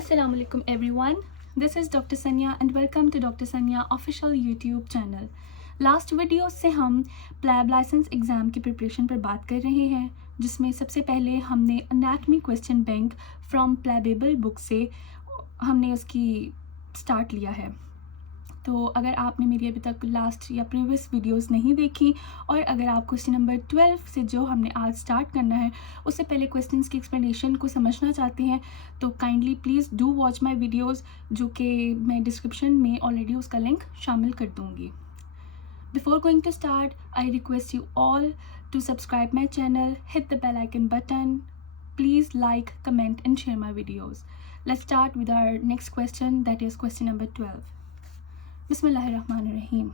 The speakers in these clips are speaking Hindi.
Assalamu alaikum everyone. This is Dr. Sanya and welcome to Dr. Sanya official YouTube channel. Last video से हम प्लैब लाइसेंस एग्ज़ाम की प्रिपरेशन पर बात कर रहे हैं, जिसमें सबसे पहले हमने अनैटमी क्वेश्चन बैंक फ्रॉम प्लैबेबल बुक से हमने उसकी स्टार्ट लिया है। तो अगर आपने मेरी अभी तक लास्ट या प्रीवियस वीडियोस नहीं देखी और अगर आप क्वेश्चन नंबर 12 से जो हमने आज स्टार्ट करना है उससे पहले क्वेश्चंस की एक्सप्लेनेशन को समझना चाहते हैं तो kindly please do watch my videos, जो कि मैं डिस्क्रिप्शन में ऑलरेडी उसका लिंक शामिल कर दूँगी। Before going to start, I request you all to subscribe my channel, hit the bell icon button, please like, comment and share my videos. Let's start with our next question, that is question number 12. Bismillahirrahmanirrahim.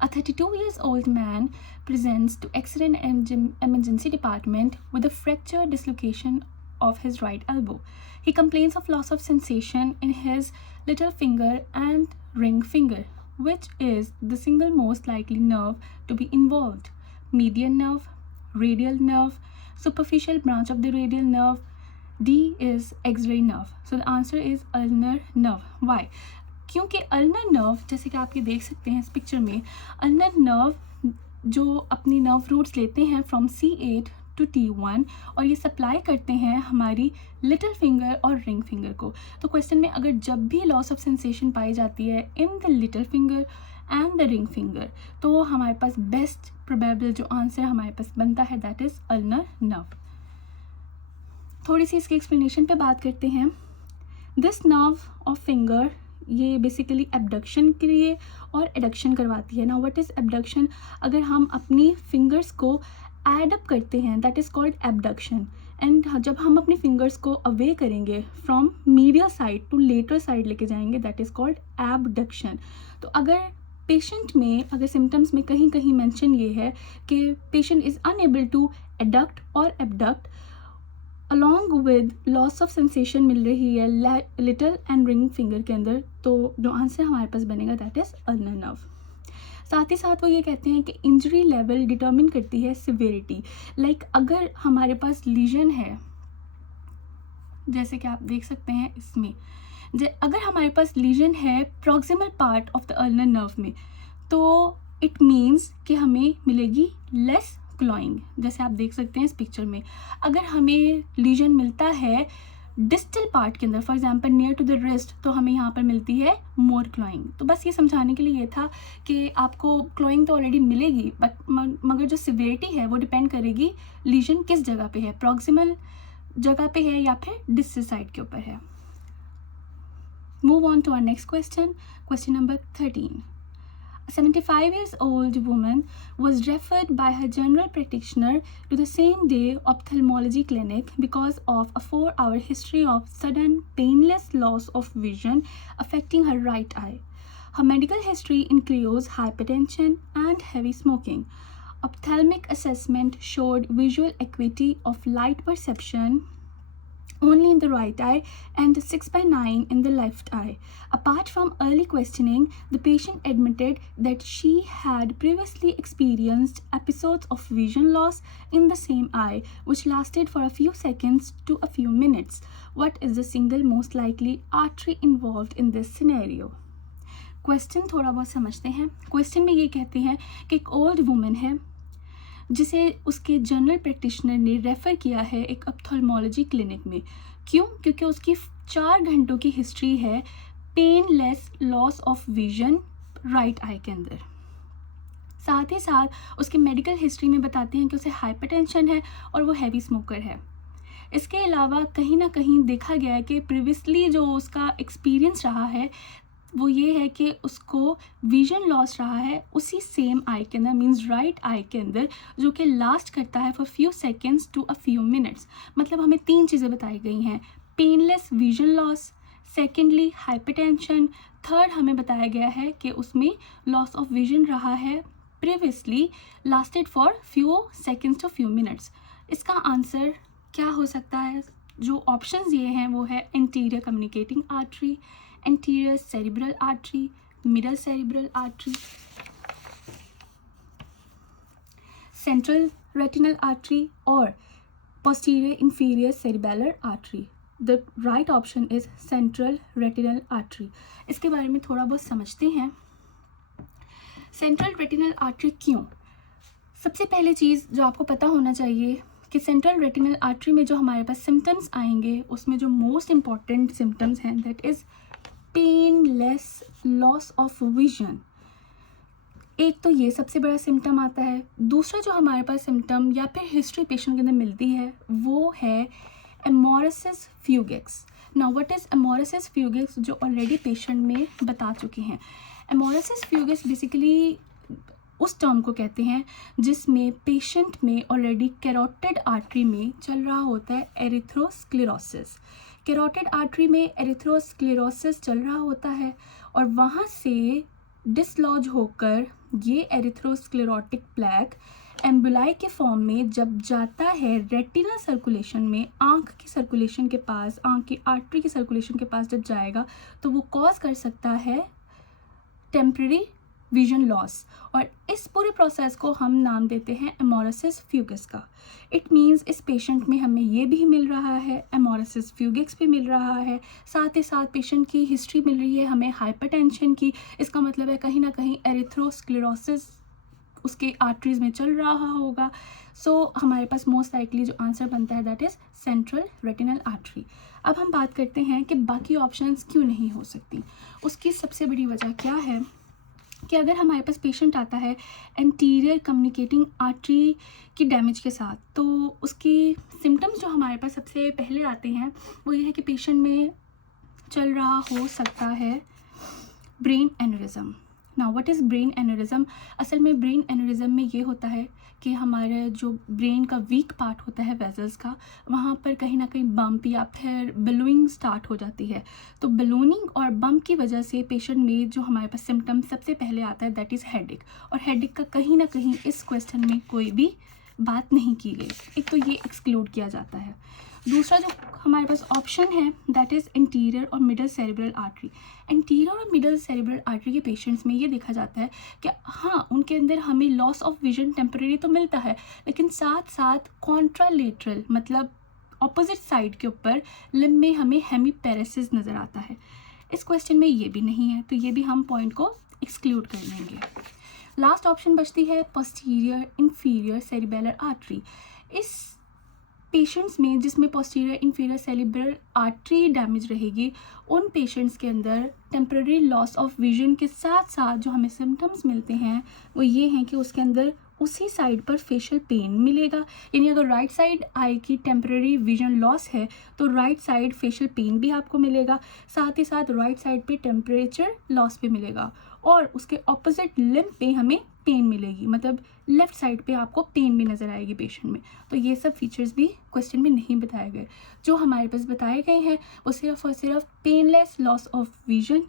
A 32 years old man presents to accident and emergency department with a fracture dislocation of his right elbow. He complains of loss of sensation in his little finger and ring finger. Which is the single most likely nerve to be involved? Median nerve, radial nerve, superficial branch of the radial nerve. D is axillary nerve. So the answer is ulnar nerve. Why? क्योंकि अल्नर नर्व, जैसे कि आप ये देख सकते हैं इस पिक्चर में, अल्नर नर्व जो अपनी नर्व रूट्स लेते हैं फ्रॉम C8 टू T1 और ये सप्लाई करते हैं हमारी लिटिल फिंगर और रिंग फिंगर को। तो क्वेश्चन में अगर जब भी लॉस ऑफ सेंसेशन पाई जाती है in the little finger and the ring finger, तो हमारे पास बेस्ट प्रोबेबल जो आंसर हमारे पास बनता है दैट इज़ अल्नर नर्व। थोड़ी सी इसकी एक्सप्लेनेशन पे बात करते हैं। दिस नर्व ऑफ फिंगर ये बेसिकली एबडक्शन के लिए और एडक्शन करवाती है ना। What is abduction? अगर हम अपनी फिंगर्स को एड अप करते हैं that is called abduction. And जब हम अपनी फिंगर्स को अवे करेंगे from medial side to lateral side लेके जाएंगे दैट इज़ कॉल्ड एबडक्शन। तो अगर पेशेंट में अगर सिम्टम्स में कहीं कहीं मेंशन ये है कि patient is unable to adduct और abduct along with loss of sensation मिल रही है लिटिल एंड रिंग फिंगर के अंदर, तो जो आंसर हमारे पास बनेगा दैट इज़ अल्नर नर्व। साथ ही साथ वो ये कहते हैं कि इंजरी लेवल डिटर्मिन करती है सिवियरिटी। लाइक अगर हमारे पास लीजन है, जैसे कि आप देख सकते हैं इसमें, अगर हमारे पास लीजन है proximal part of the ulnar nerve में, तो इट मीन्स कि हमें मिलेगी लेस क्लॉइंग। जैसे आप देख सकते हैं इस पिक्चर में, अगर हमें लीजन मिलता है डिस्टल पार्ट के अंदर, for example near to the wrist, तो हमें यहाँ पर मिलती है मोर क्लॉइंग। तो बस ये समझाने के लिए ये था कि आपको क्लॉइंग तो ऑलरेडी मिलेगी बट मगर जो सिवियरिटी है वो डिपेंड करेगी लीजन किस जगह पे है, प्रॉक्सिमल जगह पे है या फिर डिस्टल साइड के ऊपर है। Move on to our next question, question number 13. A 75-year-old woman was referred by her general practitioner to the same day ophthalmology clinic because of a 4-hour history of sudden painless loss of vision affecting her right eye. Her medical history includes hypertension and heavy smoking. Ophthalmic assessment showed visual acuity of light perception only in the right eye and 6/9 in the left eye. Apart from early questioning, the patient admitted that she had previously experienced episodes of vision loss in the same eye, which lasted for a few seconds to a few minutes. What is the single most likely artery involved in this scenario? Question थोड़ा बहुत समझते हैं। क्वेश्चन में ये कहते हैं कि एक ओल्ड वुमेन है जिसे उसके जनरल प्रैक्टिशनर ने रेफ़र किया है एक ऑप्थेल्मोलॉजी क्लिनिक में। क्यों? क्योंकि उसकी 4 घंटों की हिस्ट्री है painless loss of vision right I के अंदर। साथ ही साथ उसके मेडिकल हिस्ट्री में बताते हैं कि उसे हाइपरटेंशन है और वो हैवी स्मोकर है। इसके अलावा कहीं ना कहीं देखा गया है कि प्रीवियसली जो उसका एक्सपीरियंस रहा है वो ये है कि उसको विजन लॉस रहा है उसी सेम आई के अंदर, मींस राइट आई के अंदर, जो कि लास्ट करता है for few seconds to a few minutes. मतलब हमें 3 चीज़ें बताई गई हैं, painless vision loss, secondly hypertension, third हमें बताया गया है कि उसमें लॉस ऑफ विजन रहा है previously, lasted for few seconds to few minutes. इसका आंसर क्या हो सकता है? जो ऑप्शंस ये हैं वो है anterior communicating artery, anterior cerebral artery, middle cerebral artery, central retinal artery और posterior inferior cerebellar artery. The right option is central retinal artery. इसके बारे में थोड़ा बहुत समझते हैं। सेंट्रल रेटिनल आर्टरी क्यों? सबसे पहले चीज़ जो आपको पता होना चाहिए कि सेंट्रल रेटिनल आर्टरी में जो हमारे पास सिम्टम्स आएंगे उसमें जो मोस्ट इम्पॉर्टेंट सिम्टम्स हैं that is painless loss of vision. एक तो ये सबसे बड़ा सिम्टम आता है। दूसरा जो हमारे पास सिम्टम या फिर हिस्ट्री पेशेंट के अंदर मिलती है वो है एमोरेसिस फ्यूगेक्स। नाउ व्हाट इज़ एमोरेसिस फ्यूगेक्स, जो ऑलरेडी पेशेंट में बता चुके हैं। एमोरेसिस फ्यूगेक्स बेसिकली उस टर्म को कहते हैं जिसमें पेशेंट में ऑलरेडी कैरोटिड आर्टरी में चल रहा होता है एरिथ्रोस्क्लेरोसिस। कैरोटिड आर्टरी में एरिथ्रोस्क्लेरोसिस चल रहा होता है और वहाँ से डिसलॉज होकर ये एरिथ्रोस्क्लेरोटिक प्लैक एम्बुलाई के फॉर्म में जब जाता है रेटिना सर्कुलेशन में, आँख की सर्कुलेशन के पास, आँख की आर्टरी की सर्कुलेशन के पास जब जाएगा तो वो कॉज कर सकता है टेम्पररी विजन लॉस। और इस पूरे प्रोसेस को हम नाम देते हैं एमोरेसिस फ्यूगेक्स का। इट मीन्स इस पेशेंट में हमें ये भी मिल रहा है, एमोरेसिस फ्यूगेक्स भी मिल रहा है, साथ ही साथ पेशेंट की हिस्ट्री मिल रही है हमें हाइपरटेंशन की। इसका मतलब है कहीं ना कहीं एरिथ्रोस्क्लेरोसिस उसके आर्टरीज में चल रहा होगा। सो हमारे पास मोस्ट लाइकली जो आंसर बनता है that is central retinal artery. अब हम बात करते हैं कि बाकी ऑप्शंस क्यों नहीं हो सकती। उसकी सबसे बड़ी वजह क्या है कि अगर हमारे पास पेशेंट आता है एंटीरियर कम्युनिकेटिंग आर्टरी की डैमेज के साथ, तो उसकी सिम्टम्स जो हमारे पास सबसे पहले आते हैं वो ये है कि पेशेंट में चल रहा हो सकता है brain aneurysm. Now what is brain aneurysm? असल में ब्रेन एन्यूरिज्म में ये होता है कि हमारे जो ब्रेन का वीक पार्ट होता है वेजल्स का, वहाँ पर कहीं ना कहीं बम्प या फिर बलूइंग स्टार्ट हो जाती है। तो बलूनिंग और बम्प की वजह से पेशेंट में जो हमारे पास सिम्टम सबसे पहले आता है दैट इज़ हेडेक। और हेडेक का कहीं ना कहीं इस क्वेश्चन में कोई भी बात नहीं की गई, एक तो ये एक्सक्लूड किया जाता है। दूसरा जो हमारे पास ऑप्शन है दैट इज़ इंटीरियर और मिडल सेरेब्रल आर्टरी। इंटीरियर और मिडल सेरेब्रल आर्टरी के पेशेंट्स में ये देखा जाता है कि हाँ, उनके अंदर हमें लॉस ऑफ विजन टेम्परेरी तो मिलता है, लेकिन साथ साथ कॉन्ट्रालेटरल मतलब ऑपोजिट साइड के ऊपर लिम्ब में हमें हेमीपेरेसिस नज़र आता है। इस क्वेश्चन में ये भी नहीं है, तो ये भी हम पॉइंट को एक्सक्लूड कर लेंगे। लास्ट ऑप्शन बचती है पोस्टीरियर इंफीरियर सेरिबेलर आर्टरी। इस पेशेंट्स में जिसमें posterior inferior cerebral artery damage रहेगी, उन पेशेंट्स के अंदर टेम्पररी लॉस ऑफ विजन के साथ साथ जो हमें सिम्टम्स मिलते हैं वो ये हैं कि उसके अंदर उसी साइड पर फेशियल पेन मिलेगा। यानी अगर राइट साइड आई की टेम्पररी विजन लॉस है तो राइट साइड फेशियल पेन भी आपको मिलेगा, साथ ही साथ राइट साइड पे टेम्परेचर लॉस भी मिलेगा और उसके ऑपोजिट लिम्ब पे हमें पेन मिलेगी, मतलब लेफ्ट साइड पे आपको पेन भी नज़र आएगी पेशेंट में। तो ये सब फीचर्स भी क्वेश्चन में नहीं बताए गए। जो हमारे पास बताए गए हैं वो सिर्फ और सिर्फ painless loss of vision,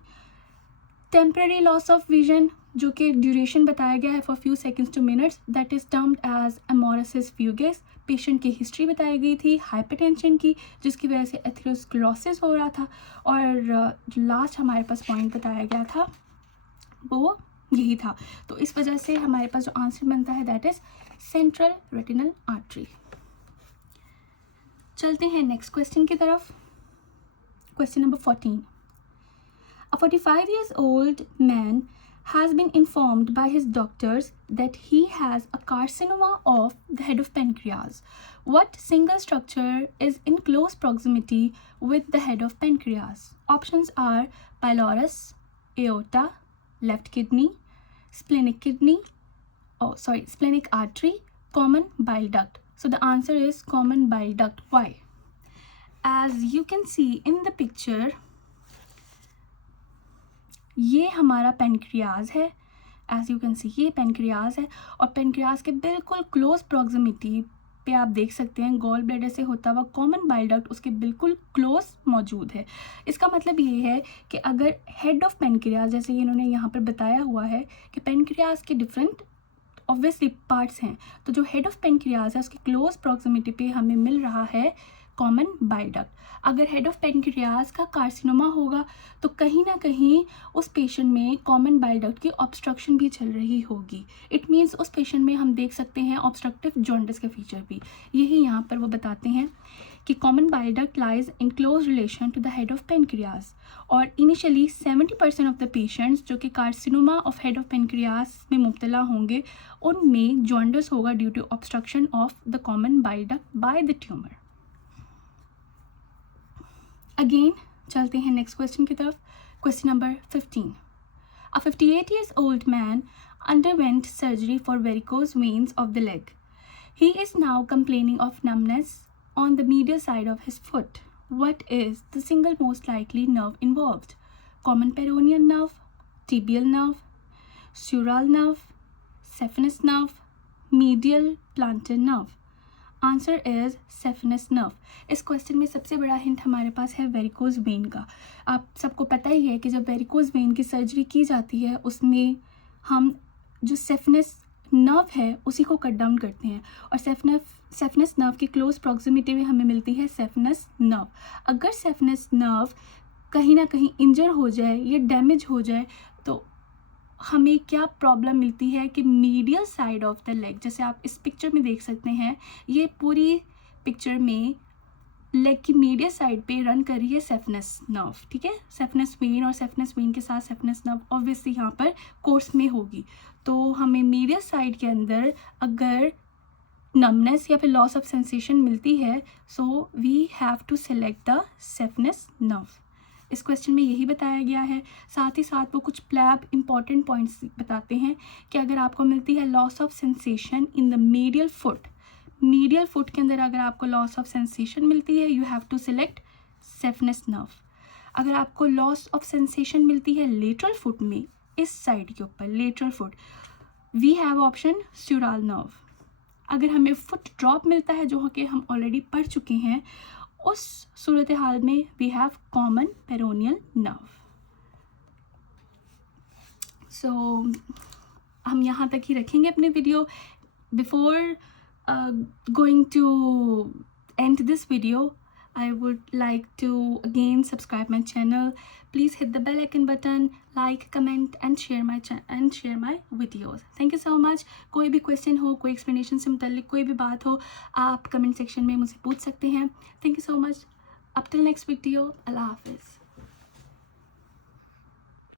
temporary loss of vision जो कि ड्यूरेशन बताया गया है for few seconds to minutes that is termed as amaurosis fugax. Patient की हिस्ट्री बताई गई थी हाइपरटेंशन की जिसकी वजह से एथेरोस्क्लेरोसिस हो रहा था, और लास्ट हमारे पास पॉइंट बताया गया था वो यही था। तो इस वजह से हमारे पास जो आंसर बनता है that is central retinal artery. चलते हैं नेक्स्ट क्वेश्चन की तरफ। Question number 14। A 45-year-old man has been informed by his doctors that he has a carcinoma of the head of pancreas. What single structure is in close proximity with the head of pancreas? Options are pylorus, aorta, left kidney, splenic artery, common bile duct. So the answer is common bile duct. Why? As you can see in the picture, ये हमारा पेनक्रियाज है। एज यू कैन सी ये पेनक्रियाज है और पेनक्रियाज के बिल्कुल क्लोज प्रॉक्सिमिटी पे आप देख सकते हैं गॉल ब्लैडर से होता हुआ कॉमन बाइल डक्ट उसके बिल्कुल क्लोज मौजूद है। इसका मतलब ये है कि अगर हेड ऑफ पेनक्रियाज, जैसे इन्होंने यहाँ पर बताया हुआ है कि पेनक्रियाज के डिफरेंट ऑब्वियसली पार्ट्स हैं, तो जो हेड ऑफ पेनक्रियाज है उसकी क्लोज प्रॉक्सिमिटी पे हमें मिल रहा है कॉमन बाइल डक्ट। अगर हेड ऑफ पेनक्रियाज का कार्सिनोमा होगा तो कहीं ना कहीं उस पेशेंट में कॉमन बाइल डक्ट की ऑब्स्ट्रक्शन भी चल रही होगी। इट मीन्स उस पेशेंट में हम देख सकते हैं ऑब्स्ट्रक्टिव जॉन्डिस के फीचर भी। यही यहाँ पर वो बताते हैं कि common bile duct lies in close relation to the head of pancreas, और इनिशियली 70% ऑफ द पेशेंट्स जो कि carcinoma of head of pancreas में मुब्तला होंगे उनमें जॉन्डिस होगा due to obstruction of the common bile duct by the tumour. Again चलते हैं नेक्स्ट क्वेश्चन की तरफ। Question number 15। A 58 years old man underwent surgery for varicose veins of the leg. He is now complaining of numbness on the medial side of his foot. What is the single most likely nerve involved? Common peroneal nerve, tibial nerve, sural nerve, saphenous nerve, medial plantar nerve. Answer is saphenous nerve. इस क्वेश्चन में सबसे बड़ा हिंट हमारे पास है वेरिकोज वेन का। आप सबको पता ही है कि जब वेरिकोज वेन की सर्जरी की जाती है उसमें हम जो सेफेनस नर्व है उसी को कट डाउन करते हैं, और सेफेनस नर्व की क्लोज प्रॉक्सिमिटी में हमें मिलती है सेफेनस नर्व। अगर सेफेनस नर्व कहीं ना कहीं इंजर हो जाए या डैमेज हो जाए तो हमें क्या प्रॉब्लम मिलती है कि medial side of the leg, जैसे आप इस पिक्चर में देख सकते हैं, ये पूरी पिक्चर में लेग की मीडियल साइड पे रन कर रही है सेफेनस नर्व, ठीक है। सेफेनस वेन और सेफेनस वेन के साथ सेफेनस नर्व ऑब्वियसली यहाँ पर कोर्स में होगी। तो हमें मीडियल साइड के अंदर अगर नमनेस या फिर लॉस ऑफ सेंसेशन मिलती है, so we have to select the saphenous nerve. इस क्वेश्चन में यही बताया गया है। साथ ही साथ वो कुछ प्लैब इंपॉर्टेंट पॉइंट्स बताते हैं कि अगर आपको मिलती है loss of sensation in the medial foot के अंदर अगर आपको लॉस ऑफ सेंसेशन मिलती है, you have to select saphenous nerve. अगर आपको लॉस ऑफ सेंसेशन मिलती है लेटरल फुट में, इस साइड के ऊपर lateral foot, we have option sural nerve. अगर हमें फुट ड्रॉप मिलता है जो कि हम ऑलरेडी पढ़ चुके हैं, उस सूरत हाल में we have common peroneal nerve. So हम यहाँ तक ही रखेंगे अपने video. Before going to end this video, I would like to again subscribe my channel. Please hit the bell icon button, like, comment and share my videos. Thank you so much. कोई भी क्वेश्चन हो, कोई एक्सप्लेनेशन से मुताल्लिक कोई भी बात हो, आप कमेंट सेक्शन में मुझसे पूछ सकते हैं। Thank you so much. Up till next video. अल्लाह हाफिज़।